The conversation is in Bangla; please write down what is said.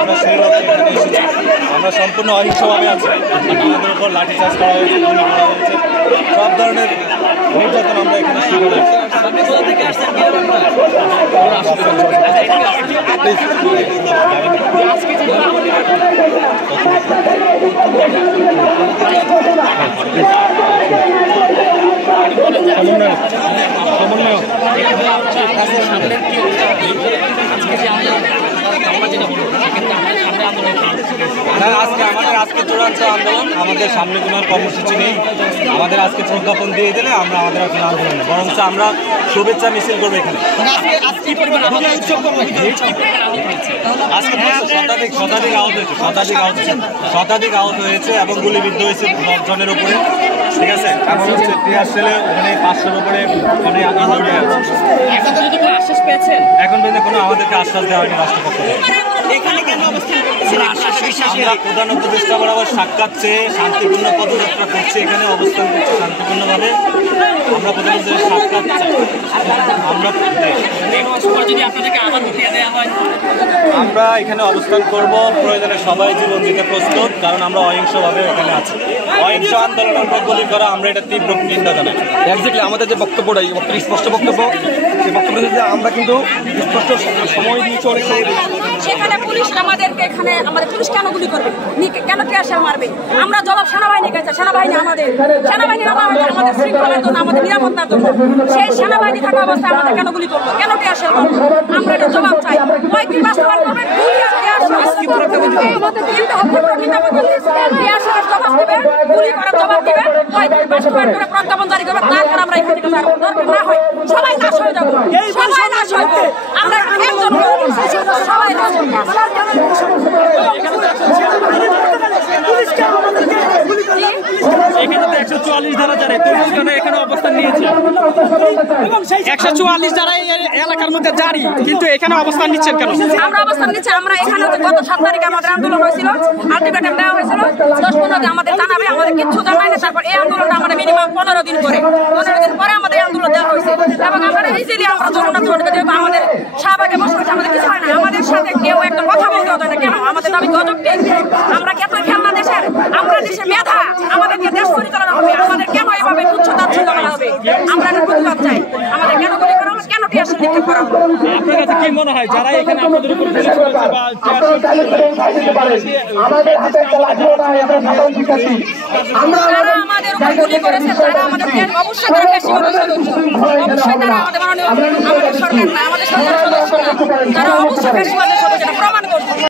আমরা সেই লক্ষ্যে এখানে এসেছি। আমরা সম্পূর্ণ অহিংসভাবে আছি, আমাদের উপর লাঠিচার্জ করা হয়েছে, গুলি করা হয়েছে, সব ধরনের নির্যাতন আমরা এখানে শিখে যাচ্ছি। আজকে চূড়ান্ত আন্দোলন, আমাদের সামনে কোনো কর্মসূচি নেই। আমাদের আজকে প্রজ্ঞাপন দিয়ে দিলে আমরা আমাদের কোনো আন্দোলন নেই, বরং আমরা শুভেচ্ছা মিছিল করবো এখানে। আজকে শতাধিক আহত হয়েছে এবং গুলিবিদ্ধ হয়েছে 10 জনের উপরে, ঠিক আছে। এবং হচ্ছে টিয়ার সেলে ওখানে 500-র উপরে মানে ইনজুরি আছে। এখন পর্যন্ত কোনো আমাদেরকে আশ্বাস দেওয়া হয়নি রাষ্ট্রপক্ষ থেকে। আমরা প্রধান উপদেষ্টা বরাবর সাক্ষাৎ চেয়ে শান্তিপূর্ণ পদযাত্রা করছি, এখানে অবস্থান করছি শান্তিপূর্ণভাবে। আমরা প্রধান উপদেষ্টা সাক্ষাৎ চাই। আমরা এখানে অবস্থান করব, প্রয়োজনে সবাই জীবন দিতে প্রস্তুত, কারণ আমরা অহিংসভাবে এখানে আছি। অহিংস আন্দোলনের উপর গুলি করা আমরা এটা তীব্র নিন্দা জানাই। এক্স্যাক্টলি আমাদের যে বক্তব্যটা, এই বক্তব্য স্পষ্ট বক্তব্য, সেই বক্তব্যটা যে আমরা কিন্তু স্পষ্ট সময় দিয়েছি অনেক সময়। সেখানে পুলিশ আমাদেরকে, এখানে আমাদের পুলিশ কেন গুলি করবে, কেন টিয়ারশেল মারবে? আমরা জবাব সেনাবাহিনীর কাছে। সেনাবাহিনী আমাদের শৃঙ্খলার জন্য, আমাদের নিরাপত্তার জন্য। সেই সেনাবাহিনী থাকা অবস্থায় আমাদের কেন গুলি করবো, কেন টিয়ারশেল মারবো? আমরা এটা জবাব চাই। কয়েকটি বাস্তবায়ন করবেন, জবাব দেবে, গুলি করার জবাব দেবে, বাস্তবায়ন করে প্রজ্ঞাপন জারি করবে, তারপর আমরা এখান থেকে যাবো। দরকার না হয় সবাই নাশ হয়ে যাবো, সবাই নাশ হয়ে যাবো। আমরা একজন সবাই নাশ হয়ে যাবো। এখানে তো 144 ধারা জানে, এখানে অবস্থান নিয়েছে 144 ধারা এলাকার মধ্যে জারি, কিন্তু এখানে অবস্থান নিচ্ছেন কেন? আমরা অবস্থান নিচ্ছি, আমরা এখানে গত 7 তারিখে আমাদের আন্দোলন হয়েছিল, আলটিমেটাম দেওয়া হয়েছিল 10-15 দিন আমাদের জানাবে, আমাদের কিচ্ছু জানায় না। তারপর এই আন্দোলনটা আমাদের মিনিমাম 15 দিন পরে আমাদের আন্দোলন দেওয়া হয়েছে। এবং আমরা ইজিলি আমরা যমুনা তরুণকে, যেহেতু আমাদের শাহবাগে বসে হয়েছে, আমাদের কিছু হয় না, আমাদের সাথে কেউ একটা কথা বলতে হতো না। কেন আমাদের দাবি গজবকে? আমরা কেন খেলনা দেশের, আমরা দেশের মেধা, আমাদেরকে দেশ পরিচালনা হবে, আমাদের কেন এভাবে তুচ্ছ-তাচ্ছিল্য করা হবে? আমরা এর প্রতিবাদ চাই। আমাদের কেন গুলি করা হবে, কেন টিয়ারশেল নিক্ষেপ করা হবে? আপনার কাছে কি মনে হয় যারা এখানে আপনাদের উপর গুলি করেছে বা যারা আমাদের উপর গুলি করেছে, তারা আমাদের অবশ্যই তারা ফ্যাসিবাদী সদস্য, অবশ্যই তারা আমাদের মাননীয় আমাদের সরকার না, আমাদের সরকারের সদস্য না, তারা অবশ্যই ফ্যাসিবাদী